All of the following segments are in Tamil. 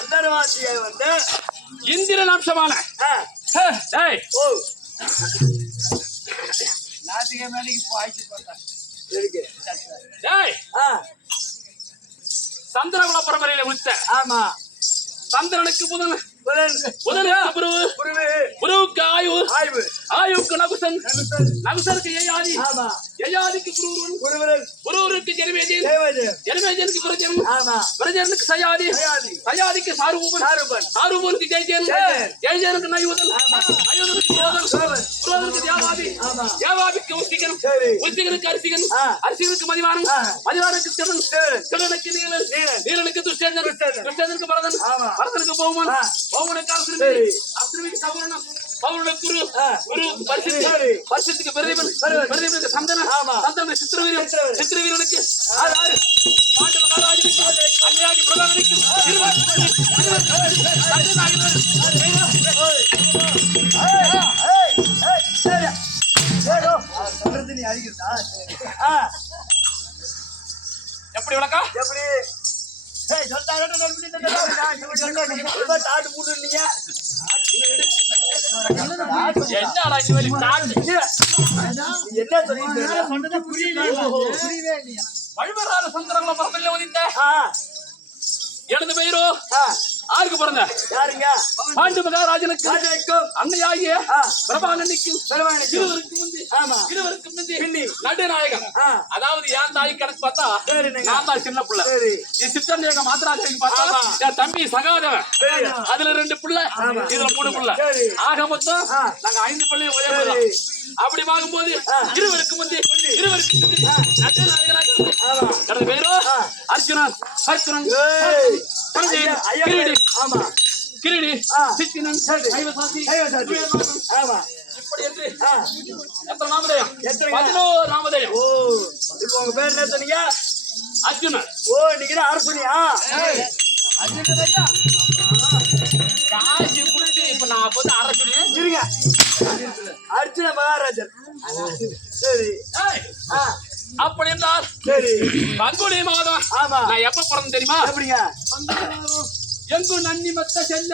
அந்தர்வாசியை வந்து இந்திரன் அம்சமான டேய் ஓ நாட்டிக மேலைக்கு பாய்ச்சி போட்டான் டேய் சந்திரகுல பரம்பரையில உச்ச ஆமா சந்திரனுக்கு புதன் குருவுக்கு ஆயுவுக்கு நகுசன் நகுசருக்கு யயாதி யயாதிக்கு குருவருக்கு ஜெனமேஜனுக்கு பிரஜனுக்கு சயாதி சயாதிக்கு சாரூபனுக்கு ஜெயஜனுக்கு நயுதன் குருவருக்கு தேவாதி தேவாதிக்கு உஸ்திகன் உஸ்திகனுக்கு அரிசிகன் அரிசிகனுக்கு மதிவானம் மதிவானுக்கு திறன் திறனுக்கு நீலன் நீலனுக்கு துஷ்டேந்தன் துஷ்டேந்தனுக்கு பரதன் பரதனுக்கு பௌமன் பௌமனுக்கு அசுரவிக்கு சௌரணம் பௌமனுக்கு குரு பரிசுத்துக்கு பிரதிபன் சந்தன சந்தன சித்திரவீரனுக்கு பாண்டு மகாராஜனுக்கு அன்னையாகி பிரதானனுக்கு எப்படி விளக்கா எப்படி தாட்டு போட்டு என்ன சொன்னது புரியல வழிவராத சந்திரங்கள பரம்பரையில உதித்த எழுந்து பெயரோ ஆருக்கு பிறந்த யாருங்க பாண்டு மகாராஜனுக்கு அன்னையாகிய பிரபானனுக்கும் இருவருக்கு முந்தி நடுநாயகம் அதாவது என் தாய் கணக்கு பார்த்தா நான் தான் சின்ன பிள்ளை என் சித்தன் மாத்திராஜனுக்கு பார்த்தா என் தம்பி சகாதவன் அதுல 2 பிள்ளை இதுல 3 பிள்ளை ஆக மொத்தம் நாங்க 5 பிள்ளையும் ஒரே அப்படி பார்க்கும்போது இருவருக்கு முந்தி நடுநாயகனாக பேரோ அர்ஜுனன் அர்ஜுனன் கிரீடி சித்தினன் கைவசாசி ஆமா இப்படி என்று எத்தனை நாமதேயம் 11 நாமதேயம் இப்போ உங்க பேர் என்ன சொன்னீங்க அர்ஜுனன் நீங்க அரசுனியா அர்ஜுனன் ஐயா காசு குடுத்து இப்ப நான் வந்து அரசுனே இருங்க அர்ஜுன மகாராஜன் சரி அப்படி என்றால் சரி பங்குனி மாதம் ஆமா நான் எப்ப பிறந்த தெரியுமா எப்படிங்க எங்கு நன்னி மத்த செல்ல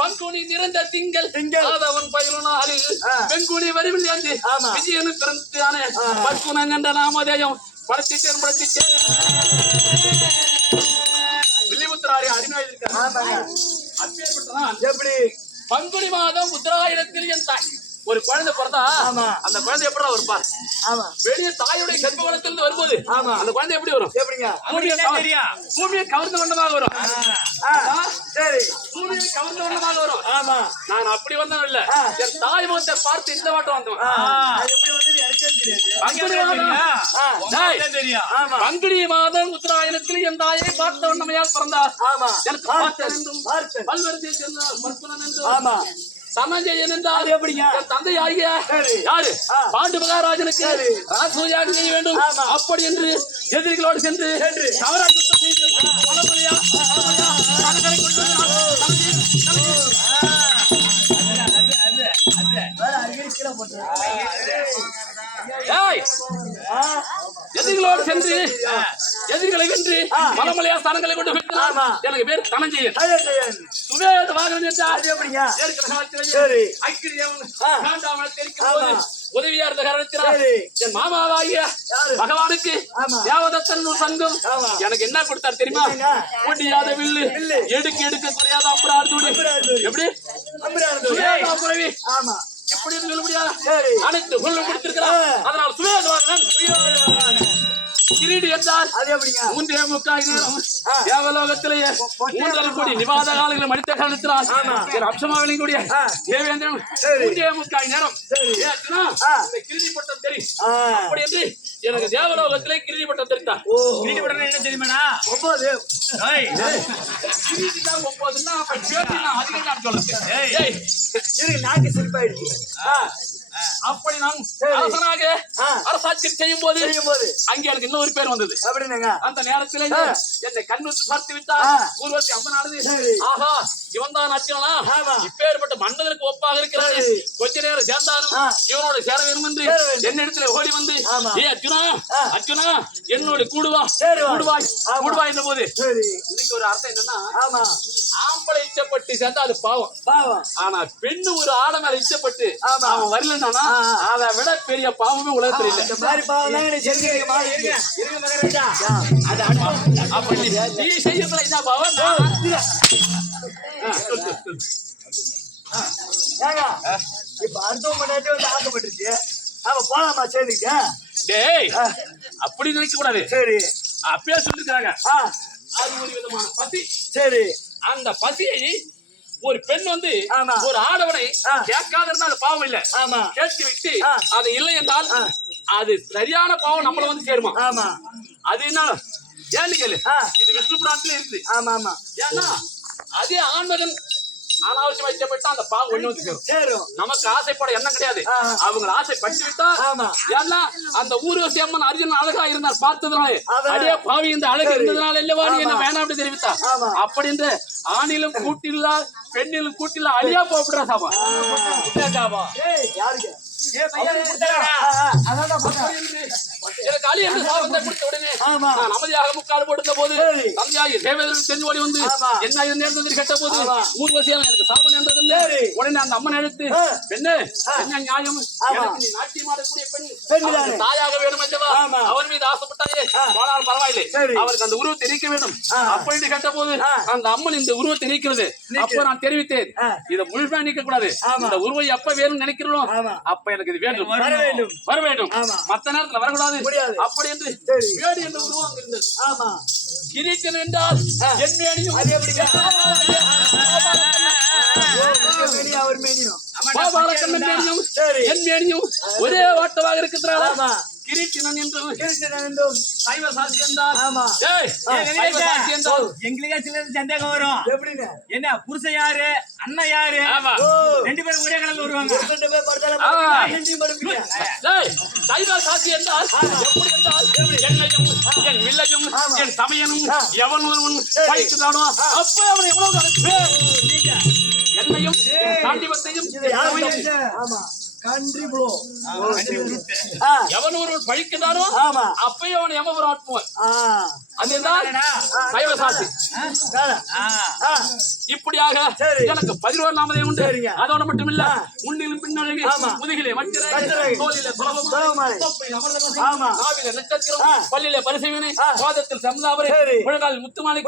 பங்குனி நிறைந்த திங்கள் ஆதவன் பயிலுனாலில் பெங்குனி வரிவில் ஏந்தி விஜயனு பிறந்தானே பக்குனன் என்ற நாமதேயம் படுத்திட்டேன் வில்லிபுத்திராரி அடிமையாயிருக்கார் எப்படி பங்குனி மாதம் உத்தராயணத்தில் என் தாய் ஒரு குழந்தை பிறந்தா அந்த குழந்தை எப்படி வருப்பார் வெளியே தாயுடைய கர்ப்பவனத்திலிருந்து வரும்போது அந்த குழந்தை எப்படி வரும் எப்படிங்க பூமியை கவர்ந்த வண்ணமாக வரும் சரி பூமியை கவர்ந்த வண்ணமாக வரும் நான் அப்படி வந்தவன் இல்ல என் தாய் முகத்தை பார்த்து இந்த வாட்டம் வந்தவன் பங்குனி மாதம் உத்தராயணத்தில் என் தாயை பார்த்த வண்ணமையால் பிறந்தார் எனக்கு பல்வரத்தை சேர்ந்த சமஞ்சயன் என்றால் எப்படிங்க தந்தை ஆகிய யாரு பாண்டு மகாராஜனுக்கு ராஜசூயாக செய்ய வேண்டும் அப்படி என்று எதிரிகளோடு சென்று தவறாக செய்து எதிரிகளோடு சென்று எதிரிகளை வென்று மலமலையா ஸ்தானங்களை கொண்டு எனக்கு பேர் தனஞ்சயன் சுவேத வாகனம் உதவியா இருந்த காரணத்தினால் என் மாமாவாகிய பகவானுக்கு தேவதத்தன் சங்கம் எனக்கு என்ன கொடுத்தார் தெரியுமா முடியாத வில்லு எடுக்க எடுக்க குறையாத அம்பராது எப்படி இப்படி சொல்ல முடியாது அனைத்து கொள்ளும் கொடுத்திருக்கிறார் அதனால் சுவேத வாகனன் கிரீடி என்றால் மூன்றே முக்கால் தேவலோகத்திலேயே 3 கோடி நிவாத காலங்களை மனித காலத்தினால் அப்சமாவிலும் கூடிய தேவேந்திரன் 3 முக்கால் நேரம் கிருதி பட்டம் தெரியும் அப்படி என்று எனக்கு தேவலோகத்திலே கிருதி பட்டம் தெரிந்தார். கிருதி பட்டம் என்ன தெரியுமா 9 9 அதிகம் நான் சொல்லுங்க நாக்கு சிரிப்பாயிடுச்சு அப்படி நான் அரசனாக அரசாட்சி செய்யும் போது அங்கே எனக்கு இன்னொரு பேர் வந்தது. அந்த நேரத்தில் என்னை கண்ணுக்கு பார்த்து விட்டார் ஊர்வசி அம்மனானது. ஆஹா, இவன் தான் அர்ஜுனா, இப்பேற்பட்ட மன்னதற்கு ஒப்பாக இருக்கிறாரு. கொஞ்ச நேரம் சேர்ந்தாலும் இவனோட சேர வேண்டும் என்று என்னிடத்துல ஓடி வந்து, ஏ அர்ஜுனா, அர்ஜுனா என்னோட கூடுவாய் என்ற போது இன்னைக்கு ஒரு அர்த்தம் என்னன்னா, ஆம்பளை இச்சப்பட்டு சேர்ந்தா அது பாவம். ஆனா பெண்ணு ஒரு ஆட மேல இச்சப்பட்டு அவன் வரலன்னா அதை விட பெரிய பாவமே உலகத்துல இல்ல. இந்த மாதிரி பாவம் நீ செய்யறதுல என்ன பாவம்? இப்ப அடுத்த முன்னாடி வந்து ஆக்கப்பட்டுச்சு, அவன் போலாமா சேர்ந்துக்க? டேய், அப்படி நினைக்க கூடாது. சரி, அப்பயே சொல்லிருக்காங்க, அது ஒரு விதமான பசி. சரி, அந்த பசியை ஒரு பெண் வந்து ஒரு ஆடவனை கேட்காத இருந்தால் பாவம் இல்ல, கேட்டு விட்டு அது இல்லை என்றால் அது சரியான பாவம் நம்மள வந்து சேருமா? அது என்ன ஏன்னு கேளு, இது விஷ்ணு புராணத்துல இருக்குது. ஏன்னா அதே ஆண்மகன் அனாவசியம் வைக்கப்பட்டா அந்த பாவம் ஒண்ணு வந்து சேரும். நமக்கு ஆசைப்பட எண்ணம் கிடையாது, அவங்க ஆசைப்பட்டு விட்டா. ஏன்னா அந்த ஊர்வசி அம்மன் அர்ஜுனன் அழகா இருந்தார் பார்த்ததுனால, அதே பாவி இந்த அழகு இருந்ததுனால இல்லவா நீ என்ன வேணாம் அப்படி தெரிவித்தா. அப்படி என்று ஆணிலும் கூட்டில்லா பெண்ணிலும் கூட்டில்லா அழியா போடுறா சாபா. எனக்கு அழி என்று சாபத்தை கொடுத்த உடனே நான் அமைதியாக முக்கால் போடுத்த போது தந்தையாகி தேவேந்திரன் தெரிஞ்சு ஓடி வந்து என்ன இது நேர்ந்தது கேட்ட போது ஊர்வசியால் எனக்கு சாபம் நேர்ந்தது. உடனே அந்த அம்மன் எழுத்து, பெண்ணு என்ன நியாயம், நீ நாட்டியம் ஆடக்கூடிய பெண் தாயாக வேணும் என்றவா அவர் மீது ஆசைப்பட்டாயே, ஆனால் பரவாயில்லை அவருக்கு அந்த உருவத்தை நீக்க வேண்டும் அப்படின்னு கேட்ட போது அந்த அம்மன் இந்த உருவத்தை நீக்கிறது. அப்ப நான் தெரிவித்தேன், இதை முழுமையா நீக்க கூடாது, இந்த உருவை எப்ப வேணும்னு நினைக்கிறோம் அப்ப எனக்கு இது வேண்டும், வர வேண்டும், மத்த நேரத்துல வரக்கூடாது. அப்படி என்று வேடு என்ற உருவம் அங்க இருந்தது. கிரீட்டன் என்றால் என் மேனியும் என் மேனியும் ஒரே வாட்டமாக இருக்கிறாரா. கிரீட்டினன் என்றும் சைவ சாட்சி என்றால் எங்களுக்கே சில சந்தேகம் வரும். எப்படின்னு என்ன புருஷன் யாரு அண்ணன் யாரு ரெண்டு பேரும் ஒரே கடல் வருவாங்க. சைவ சாட்சி என்றால் எப்படி என்றால் என்னையும் என் வில்லையும் என் சமயனும் எவன் ஒருவன் பயிற்சிதானோ அப்ப அவன் எவ்வளவு என்னையும் காண்டிபத்தையும் எவன் ஒருவன் பழிக்கிறானோ அப்பயும் அவன் எமபுராட்புவன். அதுதான் சைவ சாட்சி. இப்படியாக எனக்கு 11 நாமதே உண்டு. அதோட மட்டும் இல்ல, முன்னிலும் பின்னழகு, முதுகிலே மட்டிரை, தோளிலே சுலபம், நாவிலே நட்சத்திரம், பல்லிலே பரிசைவினை, பாதத்தில் சம்தாவரை, முழங்கால் முத்துமாலை,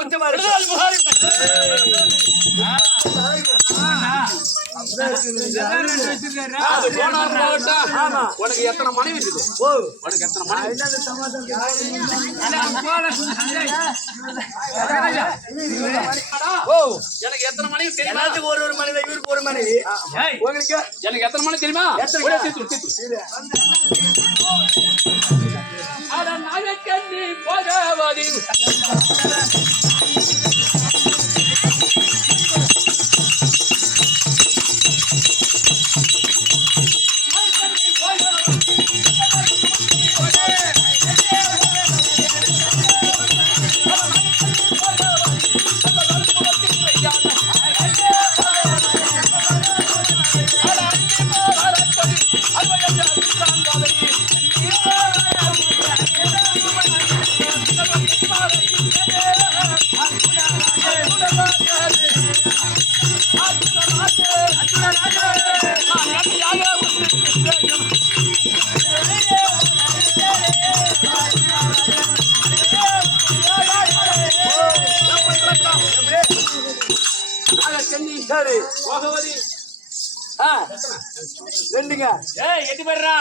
உனக்கு எத்தனை மனைவி இருக்குது? உனக்கு எத்தனை மனைவி? எனக்கு எத்தனை மனைவி தெரியுமா? ஒரு மனைவி, இவருக்கு ஒரு மனைவி. உங்களுக்கு எனக்கு எத்தனை மனைவி தெரியுமா? போகவாதி ரெண்டுங்க. எட்டு பேர்ரா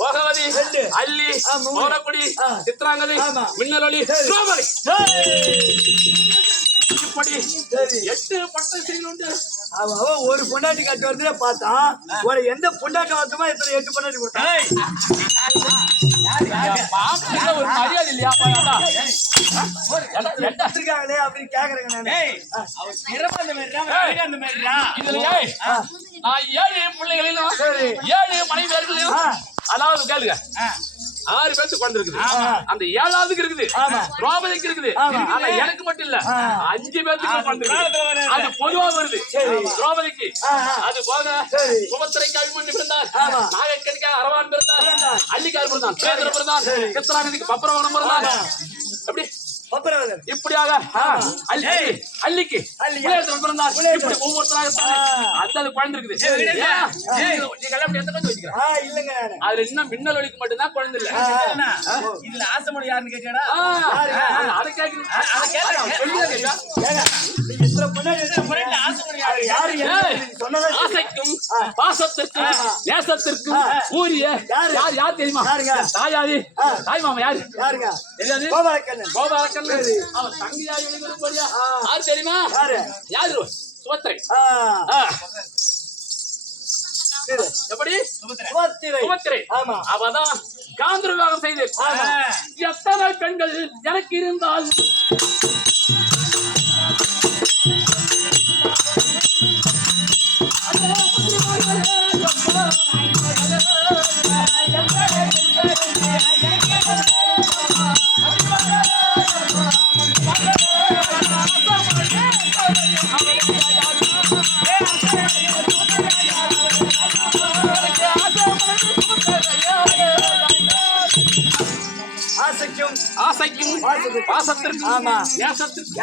போகவதி, அல்லி, மோனக்குடி, சித்ராங்கதி, மின்னலொளி, இப்படி 8 பட்டை செய்யுண்டு. அவன் ஒரு பொண்டாட்டி கட்டி வரதுல பார்த்தான் ஒரு எந்த பொண்டாட்டி வரதுமா எத்தனை 8 பொண்டாட்டி கொடுத்தான் ஏய், யாரு? மாப்பிள்ளை ஒரு மரியாதை இல்லையா வச்சிருக்காங்களே அப்படின்னு கேக்குறேங்க நானு ஏய், அவர் திறமை அந்த மாதிரிடா, அவர் வீடு அந்த மாதிரிடா. இதுல ஏய் நான் 7 பிள்ளைகளிலும் 7 மனைவியர்களையும் அதாவது கேளுங்க 6 பேருக்கு குழந்தை இருக்குது. அந்த 7ஆவதுக்கு இருக்குது, திரௌபதிக்கு இருக்குது. ஆனா எனக்கு மட்டும் இல்ல 5 பேருக்கு குழந்தை இருக்குது. அது பொதுவா வருது திரௌபதிக்கு. அது போக சுபத்திரைக்கு அபிமன்யு பிறந்தார், நாகக்கணிக்கு அரவான் பிறந்தார், அல்லிக்கார் பிறந்தான், பேதர் பிறந்தான், சித்திராங்கதிக்கு பப்பரவனம் பிறந்தான். எப்படி இப்படியாக அல்லிக்கு பிறந்தார். இப்படி ஒவ்வொருத்தராக அந்த குழந்தை இருக்குது. இல்லங்க அதுல இன்னும் மின்னல் ஒலிக்கு மட்டும்தான் குழந்தை இல்ல. இதுல ஆசைமொழி யாருன்னு கேட்கடா? அதை கேட்க ஆசைக்கும் பாசத்திற்கும் நேசத்திற்கும் ஊரிய யார் தெரியுமா? தாயாதி தாய் மாமா யாரு தெரியாது? கோபாலக்கண்ணன். அவன் தங்கையாய் வெளிவரும்படியா யாரு தெரியுமா? யாரு? சுபத்திரை. எப்படி? சுபத்திரை. அவதான் காந்தர் விவாகம் செய்து எத்தனை பெண்கள் எனக்கு இருந்தால் ஆசைக்கும் பாசத்திற்கும் நேசத்திற்கும்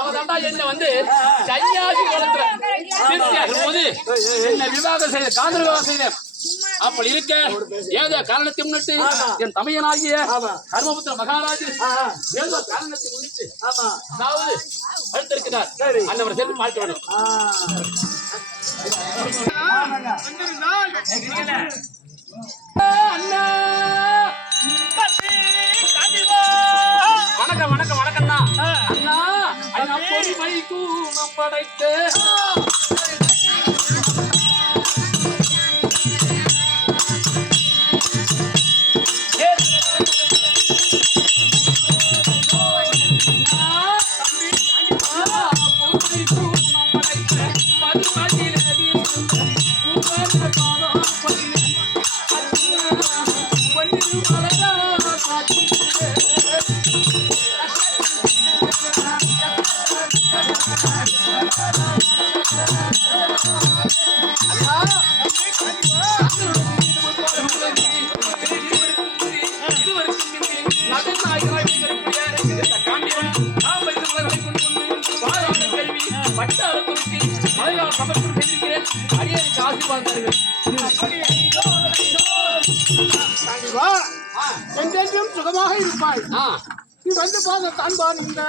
அவதாண்டா என்ன வந்து சன்னியாசி காலத்துல சிறுத்தியாகும் போது என்ன விவாகம் செய்த காதல் விவாகம் செய்த அப்படி இருக்க ஏதோ காரணத்தை முன்னிட்டு என் தமையனாகிய கர்மபுத்திர மகாராஜ் ஏதோ காரணத்தை முன்னிட்டு அதாவது அடுத்திருக்கிறார். அன்னவர் சேர்த்து பார்க்க வேண்டும். வணக்கம் வணக்கம் வணக்கம்ண்ணா. அண்ணா அண்ணா பொறுமை கூணம் படைத்து என்றென்றும் சுகமாக இருப்பாய். நீ வந்து போக காண்பான் இந்த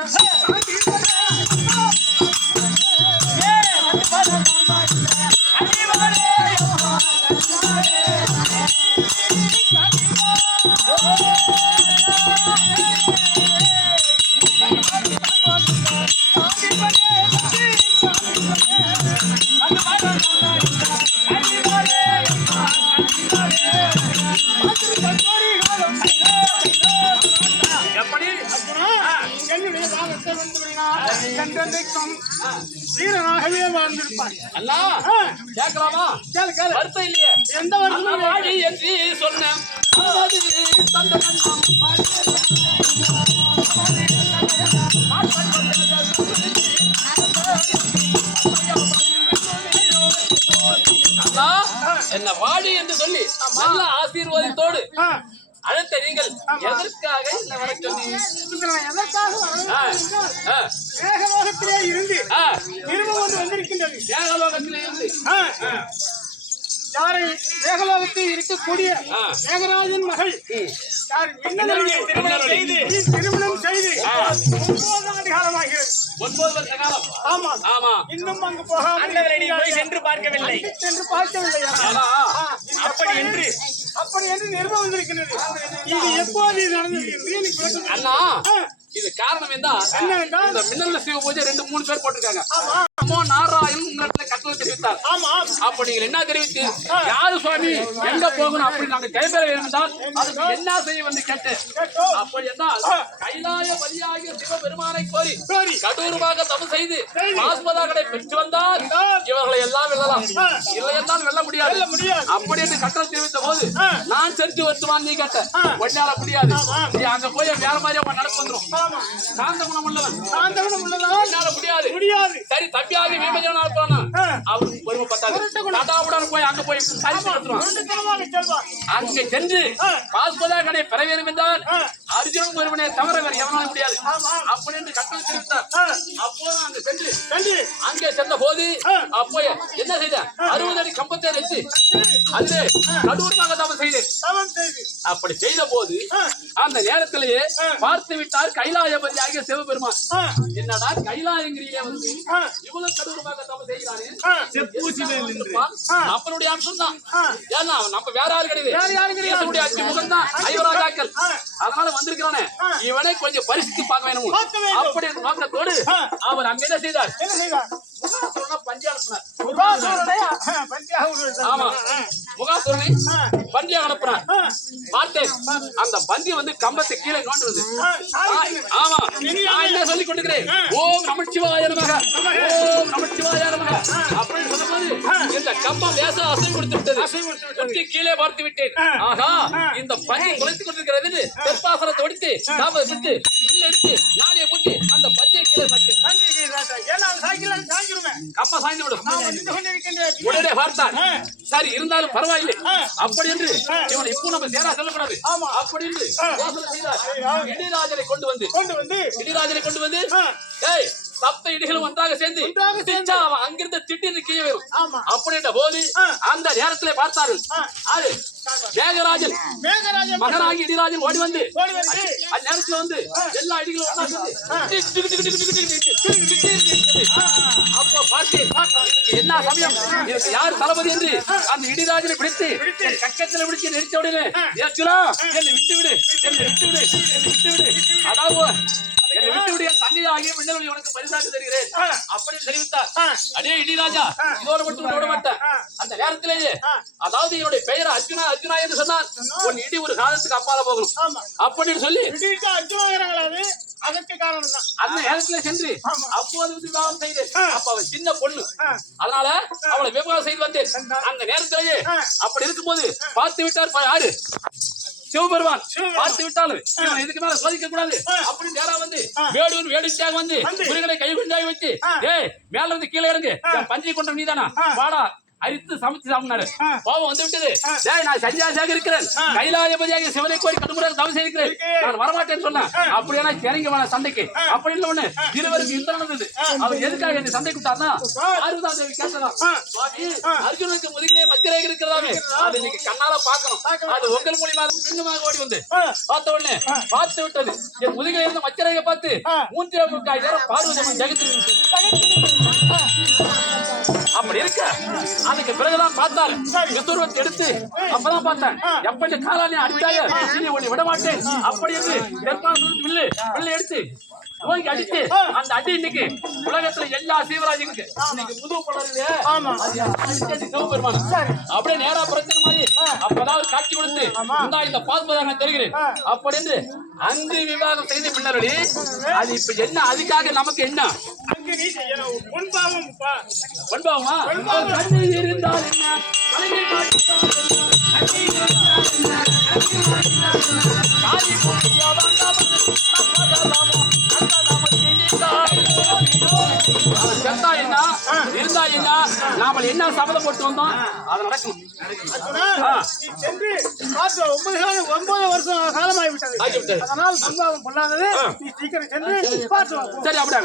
வீரனாகவே வாழ்ந்திருப்பாய். அண்ணா கேட்கலாமா? வருத்தம் இல்லையே. எந்த வருத்தம் வாடி என்று சொன்னேன். அண்ணா என்ன வாடி என்று சொல்லி நல்ல ஆசீர்வாதத்தோடு அழைத்த நீங்கள் எதற்காக இந்த வர சொன்னீங்க? ஏகலோகத்திலே இருந்து நிருபம் ஒன்று வந்திருக்கின்றது. ஏகலோகத்திலே இருந்து யாரை ஏகலோகத்தில் இருக்கக்கூடிய ஏகராஜன் மகள் திருமணம் செய்து 9 ஆண்டு காலமாகிறது. 9 வருஷ காலம். ஆமா ஆமா. இன்னும் அங்கு போகாமல் போய் சென்று பார்க்கவில்லை. அப்படி என்று நிருபம் வந்திருக்கிறது. இது எப்போது நடந்தது என்று எனக்கு அண்ணா இது காரணம் என்ன? என்னவென்றால்? இந்த மின்னல்ல சிவ பூஜை 2-3 பேர் போட்டிருக்காங்க. நமோ நாராயணன் உங்களிடத்துல கட்டளை தெரிவித்தார். அப்ப நீங்கள் என்ன தெரிவித்து யாரு சுவாமி எங்க போகணும் அப்படி நாங்க கைபெற இருந்தால் அதுக்கு என்ன செய்ய வந்து கேட்டு அப்படி என்றால் கைலாய வழியாகிய சிவபெருமானை கோரி கடூரமாக தவம் செய்து பாஸ்பதாக்களை பெற்று வந்தால் இவர்களை எல்லாம் வெல்லலாம். இல்லை என்றால் வெல்ல முடியாது. அப்படி என்று கட்டளை தெரிவித்த போது நான் செஞ்சு வருத்துவான் நீ கேட்ட ஒன்னால முடியாது. நீ அங்க போய் வேற மாதிரி அவன் நடப்பு வந்துடும். சாந்த குணம் உள்ளவன் என்னால முடியாது. சரி தம்பியாக விமஜனா இருப்பானா அவருக்கு பொறுமை பத்தாது. கடாவுடன் போய் அங்க போய் அங்கே சென்று பாஸ்பதா கடை பெற வேண்டும் என்றால் அர்ஜுனன் ஒருவனை தவிர வேறு எவனால முடியாது. அப்படி என்று கட்டளை தெரிவித்தார். அப்போது அங்க சென்று அங்கே சென்ற போது அப்போ என்ன செய்த 60 அடி கம்பத்தை வச்சு அதிலே கடூரமாக தவம் செய்து அப்படி செய்த போது அந்த நேரத்திலேயே பார்த்து விட்டார் கைலாயபதி ஆகிய சிவபெருமான். என்னடா கைலாயங்கிரியே வந்து இவ்வளவு கடூரமாக தவம் செய்கிறானே அப்பனுடைய அம்சம் தான். ஏன்னா நம்ம வேற யாரு கிடையாது. 5 முகம் தான் ஐவராஜாக்கள். அதனால வந்திருக்கிறானே இவனை கொஞ்சம் பரிசுத்து பார்க்க வேணும். அப்படி நோக்கத்தோடு அவர் அங்க என்ன செய்தார்? பஞ்சு அனுப்பினார். ஆமா முகாசுரனை பஞ்சு அனுப்பினார். பார்த்தேன் அந்த பஞ்சு வந்து கம்பத்தை கீழே நோண்டுறது. ஆமா நான் என்ன சொல்லிக் கொண்டிருக்கிறேன்? ஓம் நமச்சிவாய நமக, ஓம் நமச்சிவாய நமக அப்படின்னு சொல்லும்போது இந்த கம்பம் லேச அசைவு கொடுத்து விட்டது. கீழே பார்த்து விட்டேன். ஆகா இந்த பஞ்சை குறைத்துக் கொண்டிருக்கிறது. தெற்பாசனத்தை ஒடித்து காப்பை விட்டு வில்லு எடுத்து நாடியை போட்டு அந்த பஞ்சை கீழே சாய்த்து கப்ப சாய்ந்து விடும். உடனே பார்த்தார். சரி இருந்தாலும் பரவாயில்லை அப்படி என்று இவனை இப்போ நம்ம சேரா சொல்லக்கூடாது. அப்படி என்று யோசனை செய்தார். இடிராஜனை கொண்டு வந்து ஏய் சப்த இடிகளும் ஒன்றாக சேர்ந்து அவன் அங்கிருந்து திட்டிருந்து கீழே வரும். அப்படின்ற போது அந்த நேரத்திலே பார்த்தார்கள். மேகராஜன் மகனாகி இடிராஜன் ஓடி வந்து அந்த நேரத்தில் வந்து எல்லா இடிகளும் அப்போ பார்த்தேன் என்ன சமயம் இதுக்கு யார் தளபதி என்று அந்த இடிராஜனை பிடித்து கக்கத்தில் பிடிச்சு நிறுத்த உடனே என்னை விட்டுவிடு அதாவது என்னை விட்டுவிடு என் தங்கையாகிய மின்னல் உனக்கு பரிசாக தருகிறேன் அப்படின்னு தெரிவித்தார். அடே இடிராஜா இதோடு மட்டும் விட மாட்டேன். அந்த நேரத்திலேயே அதாவது என்னுடைய பெயர் அர்ஜுனா என்று சொன்னால் உன் இடி ஒரு காலத்துக்கு அப்பால போகணும் அப்படின்னு சொல்லி அதற்கு காரணம் தான் அந்த நேரத்துல சென்று அப்போது விவாகம் செய்து அப்ப அவன் சின்ன பொண்ணு அதனால அவளை விவாகம் செய்து வந்தேன். அந்த நேரத்திலேயே அப்படி இருக்கும்போது பார்த்து விட்டார் யாரு? சிவபெருமான். பார்த்து விட்டாலும் இதுக்கு மேல சோதிக்க கூடாது அப்படின்னு நேரா வந்து வேடிக்கையாக வந்து குருகளை கை குண்டாய் வச்சு ஏய் மேல இருந்து கீழே இறங்கு பஞ்சை கொண்ட நீதானா வாடா அரித்து சமைச்சு சாப்பிட்டாரு. கோபம் வந்து விட்டது. நான் சன்னியாசியாக இருக்கிறேன். கைலாயபதியாக சிவனை கோரி கடுமுறையாக தவம் செய்திருக்கிறேன். நான் வரமாட்டேன்னு சொன்னேன். அப்படியே இறங்கி வேணா சண்டைக்கு அப்படின்னு ஒண்ணு இருவருக்கு யுத்தம் நடந்தது. அவர் எதுக்காக இந்த சண்டை கொடுத்தாருன்னா பார்வதா தேவி கேட்டலாம் சுவாமி அர்ஜுனுக்கு முதுகிலே மத்திரேகை இருக்கிறதாமே அது இன்னைக்கு கண்ணால பாக்கணும். அது உங்கள் மூலியமாக பின்னமாக ஓடி வந்து பார்த்த உடனே பார்த்து விட்டது. என் முதுகில இருந்த மத்திரேகை பார்த்து 3 நேரம் பார்வதி ஜெகத்து அப்படி இருக்க அதுக்கு பிறகுதான் பார்த்தாரு விஸ்வரூபத்தை எடுத்து அப்பதான் பார்த்தேன் எப்படி காலானே அடித்தாய உன்னை விட மாட்டேன் அப்படி என்று வில்லு எடுத்து நோய்க்கு அடித்து அந்த அடி இன்னைக்கு உலகத்துல எல்லா சீவராஜிக்கு இன்னைக்கு முதுகு படுறது சிவபெருமான் அப்படியே நேரா பிரச்சனை மாதிரி அப்பதான் காட்சி கொடுத்து இந்த பாஸ்பதாக நான் தெரிகிறேன் அப்படி என்று அங்கு விவாகம் செய்து பின்னரடி அது இப்ப என்ன அதுக்காக நமக்கு என்ன பொன்பாவமா இருந்தால் செத்தா என்ன இருந்தா என்ன நாம என்ன சபதம் போட்டு வந்தோம் அது நடக்கும். 9 வருஷம் காலமாகிவிட்டது. அதனால் பொல்லாதது நீ சீக்கிரம் சென்று பார்த்து சரி அப்படியே